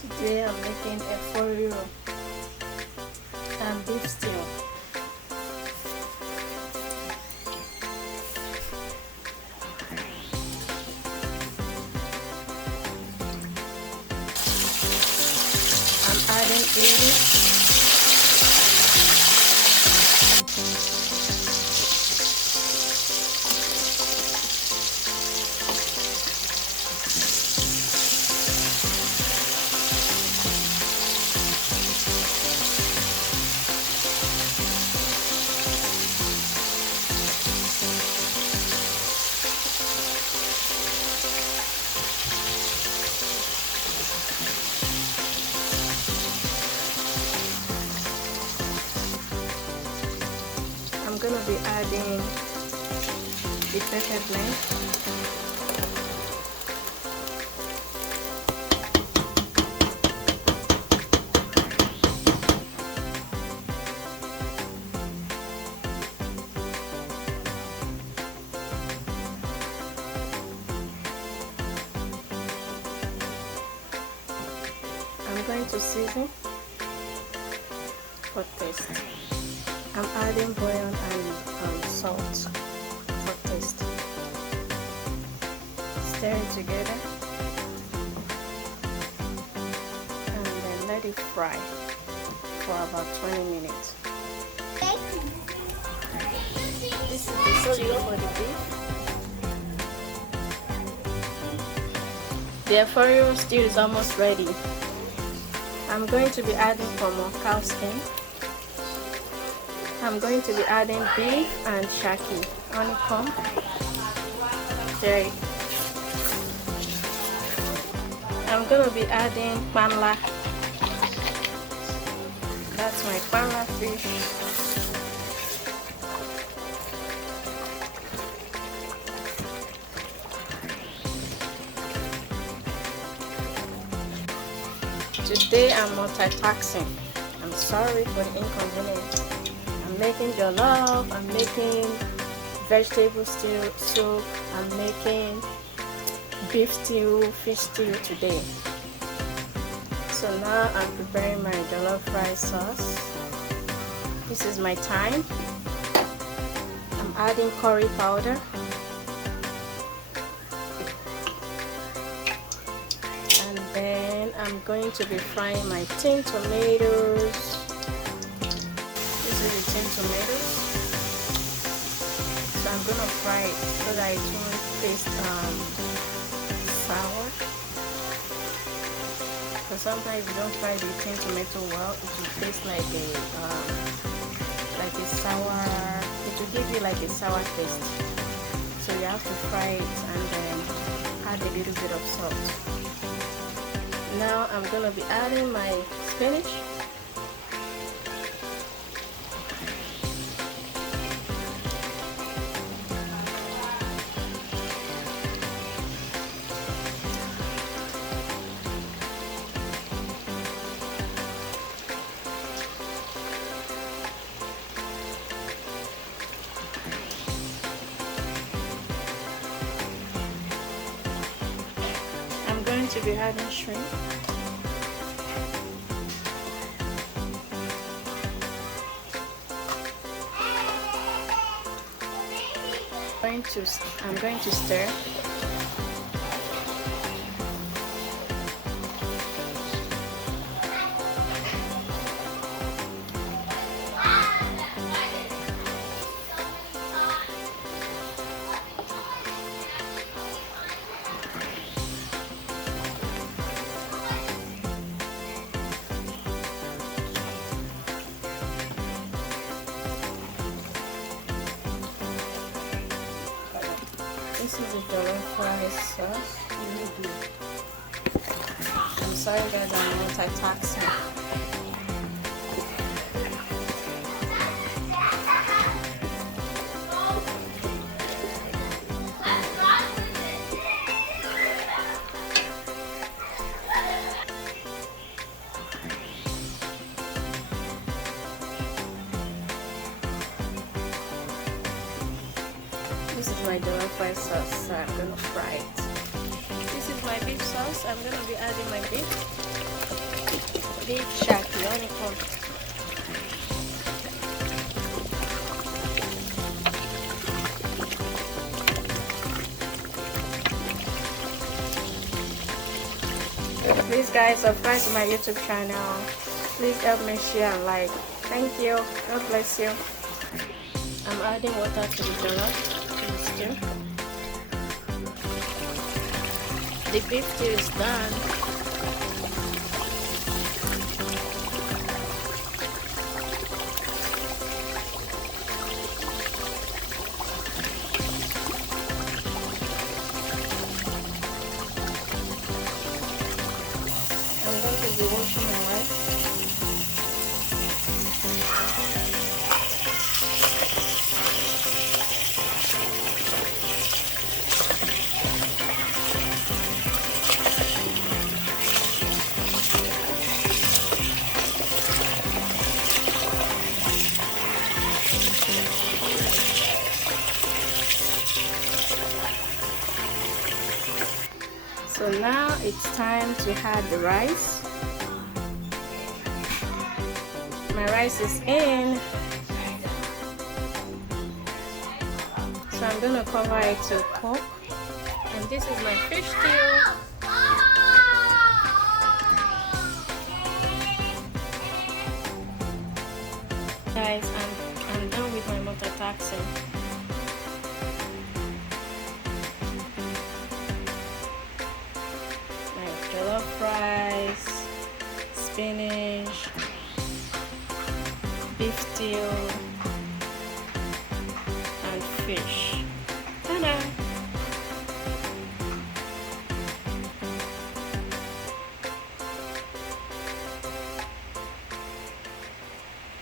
Today I'm making a forio and beef stew. I'm adding eggs. I'm gonna be adding the pepper blend. I'm going to season for taste. I'm adding bouillon and salt for taste. Stir it together and then let it fry for about 20 minutes. This is the stew for the beef. The Alfredo stew is almost ready. I'm going to be adding some more cow skin. I'm going to be adding beef and shaki, honeycomb, jerry. I'm going to be adding panla. That's my panla fish. Today I'm multitasking. I'm sorry for the inconvenience. I'm making jollof, I'm making vegetable stew, soup, I'm making beef stew, fish stew today. So now I'm preparing my jollof rice sauce. This is my thyme. I'm adding curry powder. And then I'm going to be frying my tin tomatoes. This is the tin tomatoes. So I'm gonna fry it so that it won't taste sour. Because sometimes if you don't fry the tin tomato well, it will taste like a sour. It will give you like a sour taste. So you have to fry it and then add a little bit of salt. Now I'm gonna be adding my spinach. I'm going to be adding shrimp. I'm going to stir. This is the jollof rice sauce. I'm sorry guys, I'm multitasking. This is my jollof rice sauce, so I'm gonna fry it. This is my beef sauce. I'm gonna be adding my beef. beef shaki honeycomb. Please guys, subscribe to my YouTube channel. Please help me share and like. Thank you. God bless you. I'm adding water to the jollof to the stew. The beef stew is done. I'm going to be washing my rice. So now it's time to add the rice. My rice is in. So I'm gonna cover it to cook. And this is my fish stew. Guys, I'm done with my multitasking. Jollof rice, spinach, beef stew,